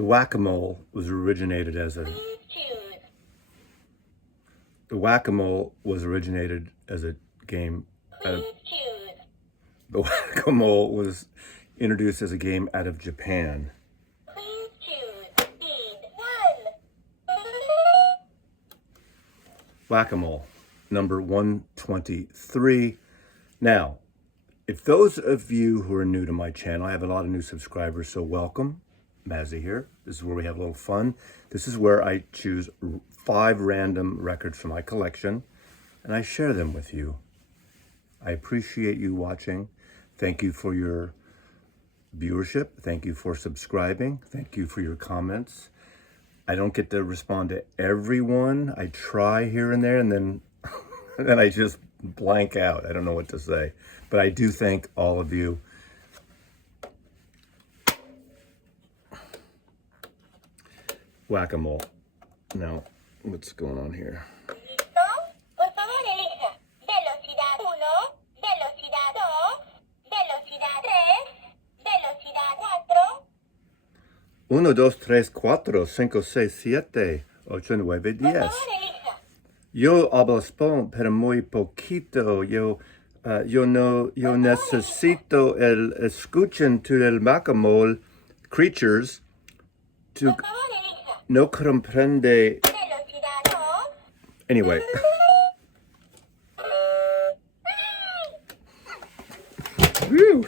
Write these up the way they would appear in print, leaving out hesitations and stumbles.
The whack-a-mole was originated as a the whack-a-mole was originated as a game. The whack-a-mole was introduced as a game out of Japan. Whack-a-mole, number 123. Now, if those of you who are new to my channel, I have a lot of new subscribers, so welcome. Mazzy here. This is where we have a little fun. This is where I choose 5 random records from my collection, and I share them with you. I appreciate you watching. Thank you for your viewership. Thank you for subscribing. Thank you for your comments. I don't get to respond to everyone. I try here and there, and then I just blank out. I don't know what to say. But I do thank all of you. Whack-a-mole. Now, what's going on here? Uno, dos, tres, cuatro, cinco, seis, siete, ocho, nueve, diez. Yo hablo español, pero muy poquito. Yo necesito el escuchen to el whack-a-mole creatures to no comprende. Anyway. Woo.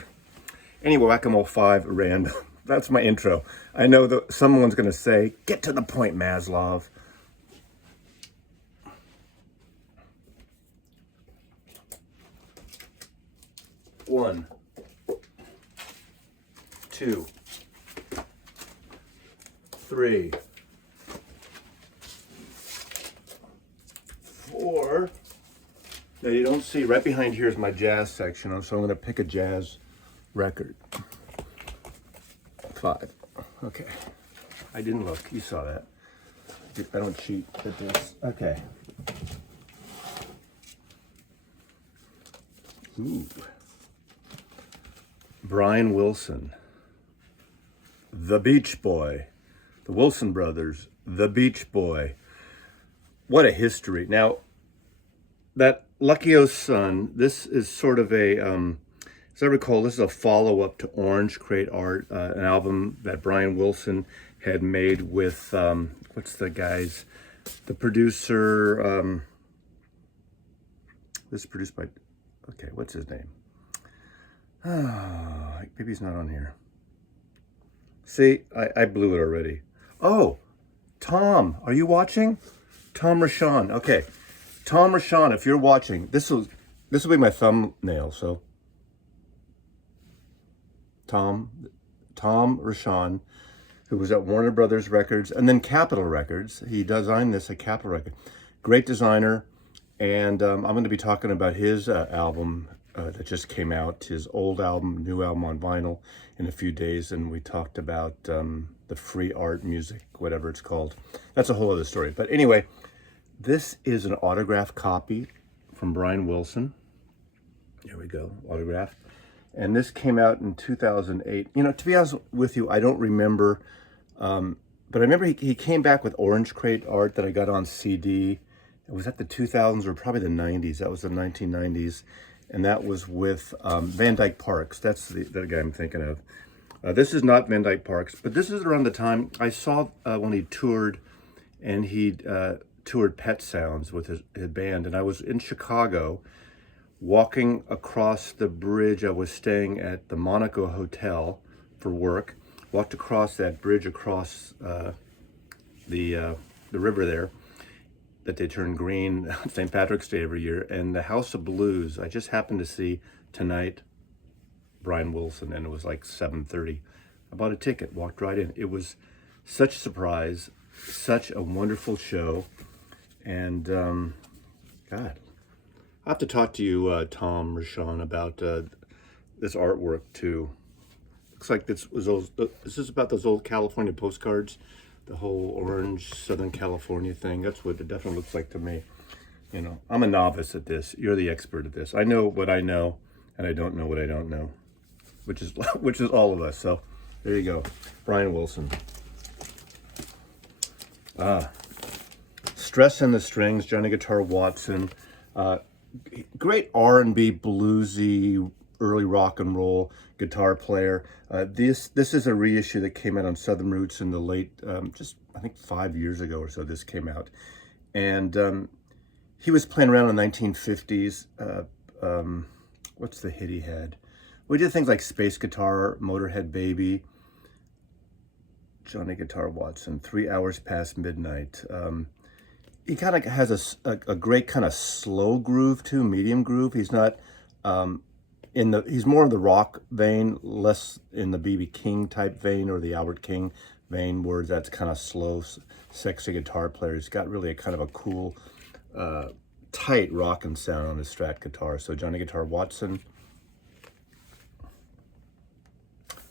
Anyway, whack-a-mole 5 random. That's my intro. I know that someone's going to say, get to the point, Maslov. One, 2, 3, 4. Now you don't see, right behind here is my jazz section, so I'm going to pick a jazz record. 5. Okay. I didn't look. You saw that. I don't cheat at this. Okay. Ooh. Brian Wilson. The Beach Boy. The Wilson Brothers. The Beach Boy. What a history. Now, that Lucky O's Son, this is sort of a... as I recall, this is a follow-up to Orange Crate Art, an album that Brian Wilson had made with, what's the guy's, the producer, this is produced by, okay, what's his name? Oh, maybe he's not on here. See, I blew it already. Oh, Tom, are you watching? Tom Rashawn, okay. Tom Rashawn, if you're watching, this will be my thumbnail, so. Tom Rashawn, who was at Warner Brothers Records and then Capitol Records. He designed this at Capitol Records. Great designer, and I'm going to be talking about his album that just came out, his old album, new album on vinyl in a few days, and we talked about the free art music, whatever it's called. That's a whole other story. But anyway, this is an autographed copy from Brian Wilson. Here we go, autographed. And this came out in 2008. You know, to be honest with you, I don't remember. But I remember he came back with Orange Crate Art that I got on CD. It was at the 2000s or probably the 90s. That was the 1990s. And that was with Van Dyke Parks. That's the guy I'm thinking of. This is not Van Dyke Parks, but this is around the time I saw when he toured, and he toured Pet Sounds with his band. And I was in Chicago, walking across the bridge. I was staying at the Monaco Hotel for work. Walked across that bridge across the river there that they turn green on St. Patrick's Day every year. And the House of Blues, I just happened to see tonight Brian Wilson, and it was like 7:30. I bought a ticket, walked right in. It was such a surprise, such a wonderful show. And God, I have to talk to you, Tom Rashawn, about this artwork too. Looks like this is about those old California postcards, the whole orange Southern California thing. That's what it definitely looks like to me. You know, I'm a novice at this. You're the expert at this. I know what I know, and I don't know what I don't know, which is all of us. So there you go, Brian Wilson. Stress in the Strings, Johnny Guitar Watson. Great R&B, bluesy, early rock and roll guitar player. This is a reissue that came out on Southern Roots in the late, just I think 5 years ago or so. This came out, and he was playing around in the 1950s. What's the hit he had? We did things like Space Guitar, Motorhead Baby, Johnny Guitar Watson, 3 Hours Past Midnight. He kind of has a great kind of slow groove too, medium groove. He's not he's more in the rock vein, less in the B.B. King type vein or the Albert King vein, where that's kind of slow, sexy guitar player. He's got really a kind of a cool, tight rockin' sound on his Strat guitar. So Johnny Guitar Watson.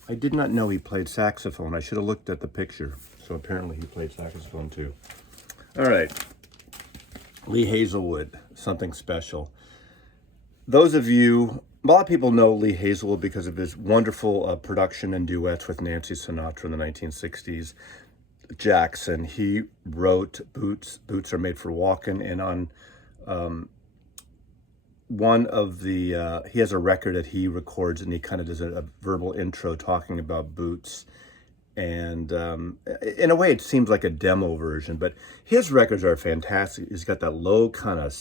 I did not know he played saxophone. I should have looked at the picture. So apparently he played saxophone too. All right. Lee Hazlewood, Something Special. Those of you, a lot of people know Lee Hazlewood because of his wonderful production and duets with Nancy Sinatra in the 1960s. Jackson, he wrote Boots Are Made for Walking, and on one of the, he has a record that he records and he kind of does a verbal intro talking about Boots. And in a way, it seems like a demo version, but his records are fantastic. He's got that low kind of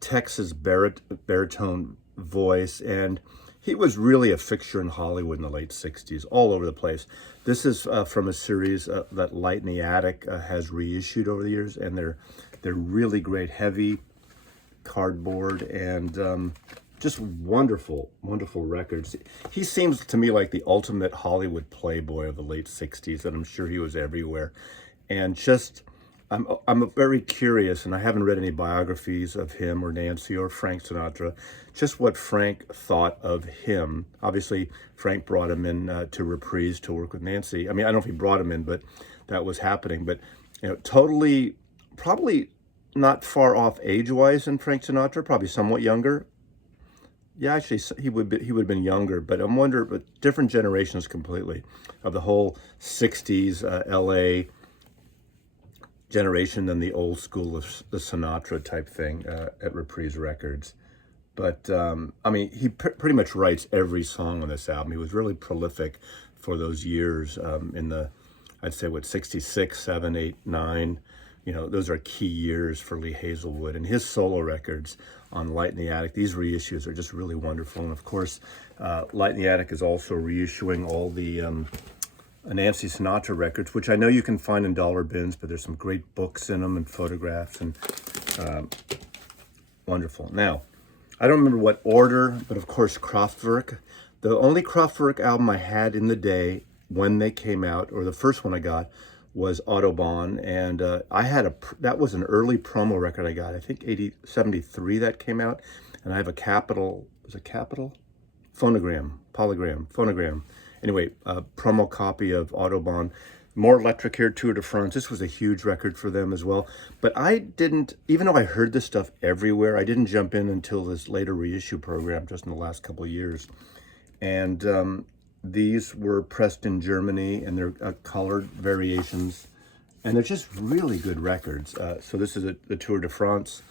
Texas baritone voice, and he was really a fixture in Hollywood in the late 60s, all over the place. This is from a series that Light in the Attic has reissued over the years, and they're really great, heavy cardboard, and just wonderful, wonderful records. He seems to me like the ultimate Hollywood playboy of the late 60s, and I'm sure he was everywhere. And just, I'm very curious, and I haven't read any biographies of him or Nancy or Frank Sinatra, just what Frank thought of him. Obviously, Frank brought him in to Reprise to work with Nancy. I mean, I don't know if he brought him in, but that was happening. But, totally, probably not far off age-wise than Frank Sinatra, probably somewhat younger. Yeah, actually, he would have been younger, but I'm wondering, but different generations completely of the whole 60s LA generation than the old school of the Sinatra type thing at Reprise Records. But, I mean, he pretty much writes every song on this album. He was really prolific for those years in the, I'd say, 66, 7, 8, 9. Those are key years for Lee Hazlewood. And his solo records on Light in the Attic, these reissues are just really wonderful. And of course, Light in the Attic is also reissuing all the Nancy Sinatra records, which I know you can find in dollar bins, but there's some great books in them and photographs, and wonderful. Now, I don't remember what order, but of course, Kraftwerk. The only Kraftwerk album I had in the day when they came out, or the first one I got, was Autobahn, and I had that was an early promo record I got. I think 73 that came out, and I have a Capitol, was it Capitol? Phonogram. Anyway, a promo copy of Autobahn. More Electric Hair Tour de France. This was a huge record for them as well. But I didn't, even though I heard this stuff everywhere, I didn't jump in until this later reissue program just in the last couple of years. And these were pressed in Germany, and they're colored variations, and they're just really good records. So this is the Tour de France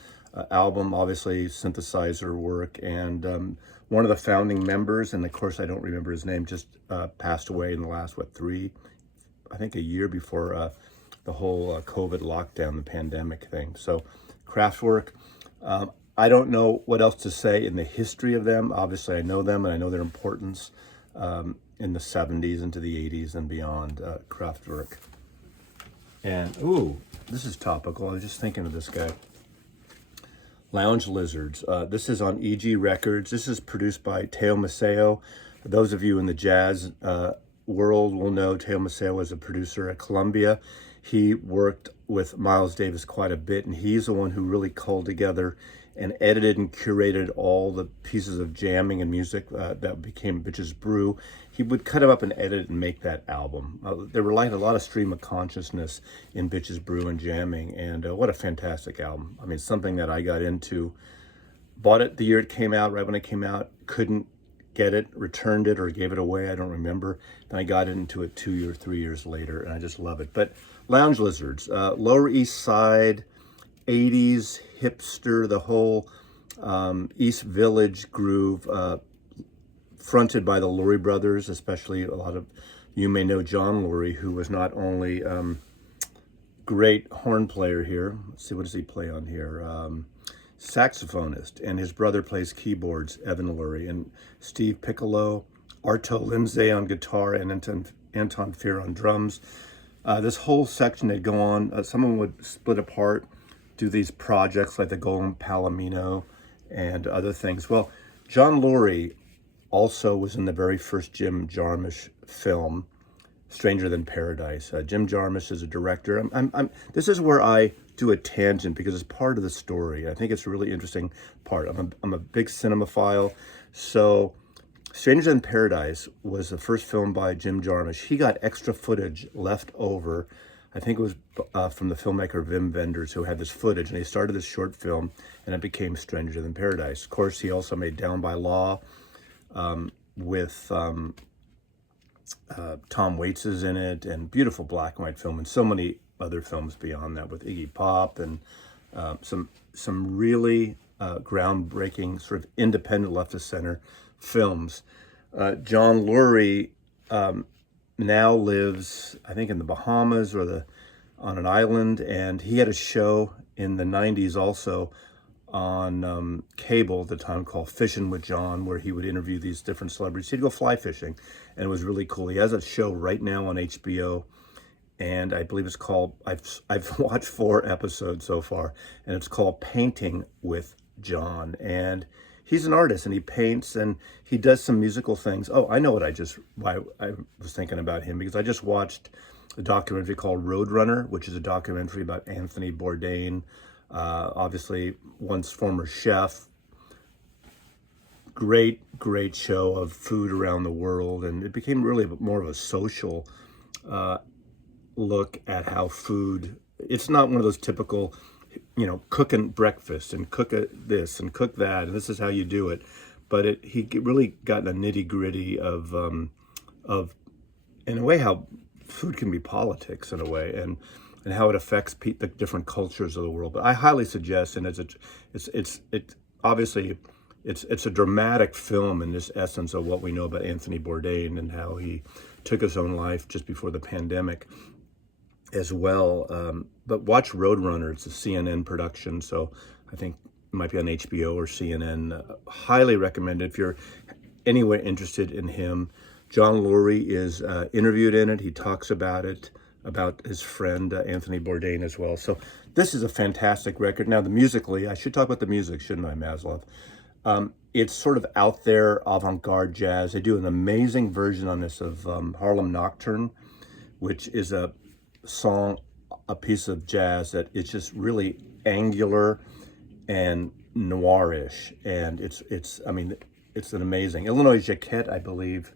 album, obviously synthesizer work, and one of the founding members, and of course I don't remember his name, just passed away in the last, a year before the whole COVID lockdown, the pandemic thing. So Kraftwerk, I don't know what else to say in the history of them. Obviously I know them, and I know their importance. In the 70s into the 80s and beyond, Kraftwerk. And, this is topical. I was just thinking of this guy. Lounge Lizards. This is on EG Records. This is produced by Teo Maceo. Those of you in the jazz world will know Teo Maceo was a producer at Columbia. He worked with Miles Davis quite a bit, and he's the one who really culled together and edited and curated all the pieces of jamming and music that became Bitches Brew. He would cut them up and edit and make that album. There were like a lot of stream of consciousness in Bitches Brew and jamming, and what a fantastic album. I mean, something that I got into, bought it the year it came out, right when it came out, couldn't get it, returned it, or gave it away. I don't remember. Then I got into it 2 or 3 years later, and I just love it. But Lounge Lizards, Lower East Side, 80s, hipster, the whole East Village groove, fronted by the Lurie brothers, especially a lot of you may know John Lurie, who was not only great horn player here. Let's see, what does he play on here? Saxophonist, and his brother plays keyboards, Evan Lurie, and Steve Piccolo, Arto Lindsay on guitar, and Anton Fear on drums. This whole section, they'd go on, someone would split apart, do these projects like the Golden Palomino and other things. Well, John Lurie also was in the very first Jim Jarmusch film, Stranger Than Paradise. Jim Jarmusch is a director. This is where I do a tangent because it's part of the story. I think it's a really interesting part. I'm a big cinemaphile. So Stranger Than Paradise was the first film by Jim Jarmusch. He got extra footage left over. I think it was from the filmmaker Wim Wenders, who had this footage, and he started this short film, and it became Stranger Than Paradise. Of course, he also made Down by Law with Tom Waits is in it, and beautiful black and white film, and so many other films beyond that with Iggy Pop, and some really groundbreaking sort of independent left of center films. John Lurie now lives, I think, in the Bahamas or on an island, and he had a show in the 90s also on cable at the time called Fishing with John, where he would interview these different celebrities. He'd go fly fishing, and it was really cool. He has a show right now on HBO, and I believe it's called, I've watched 4 episodes so far, and it's called Painting with John. And he's an artist, and he paints, and he does some musical things. Oh, I know why I was thinking about him, because I just watched a documentary called Roadrunner, which is a documentary about Anthony Bourdain, obviously once former chef. Great show of food around the world, and it became really more of a social look at how food, it's not one of those typical, cooking breakfast and cook this and cook that, and this is how you do it. But he really got in a nitty gritty of, in a way, how food can be politics in a way, and how it affects the different cultures of the world. But I highly suggest, and it's obviously it's a dramatic film in this essence of what we know about Anthony Bourdain and how he took his own life just before the pandemic as well. But watch Roadrunner. It's a CNN production, so I think it might be on HBO or CNN. Highly recommended if you're anywhere interested in him. John Lurie is interviewed in it. He talks about it, about his friend Anthony Bourdain as well. So this is a fantastic record. Now, musically, I should talk about the music, shouldn't I, Maslov? It's sort of out there, avant-garde jazz. They do an amazing version on this of Harlem Nocturne, which is a song, a piece of jazz that it's just really angular and noirish, and it's an amazing Illinois Jaquette, I believe.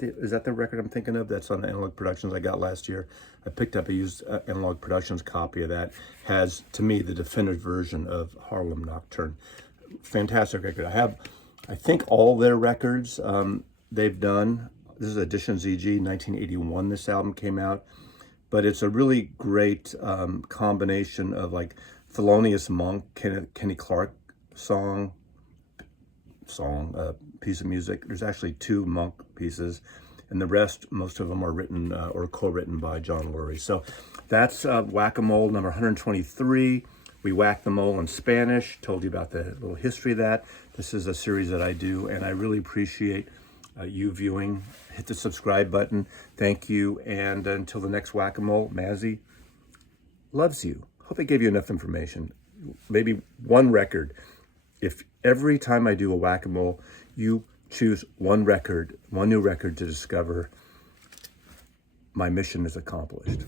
Is that the record I'm thinking of? That's on the Analog Productions I got last year. I picked up a used Analog Productions copy of that. Has, to me, the definitive version of Harlem Nocturne. Fantastic record. I think all their records they've done. This is Edition ZG, 1981 this album came out. But it's a really great combination of like Thelonious Monk, Kenny Clark song, piece of music. There's actually 2 Monk pieces, and the rest, most of them are written or co-written by John Lurie. So that's Whack-A-Mole number 123. We whack the mole in Spanish. Told you about the little history of that. This is a series that I do, and I really appreciate you viewing. Hit the subscribe button. Thank you, and until the next Whack-A-Mole, Mazzy loves you. Hope I gave you enough information. Maybe one record. If every time I do a Whack-A-Mole, you choose one new record to discover, my mission is accomplished.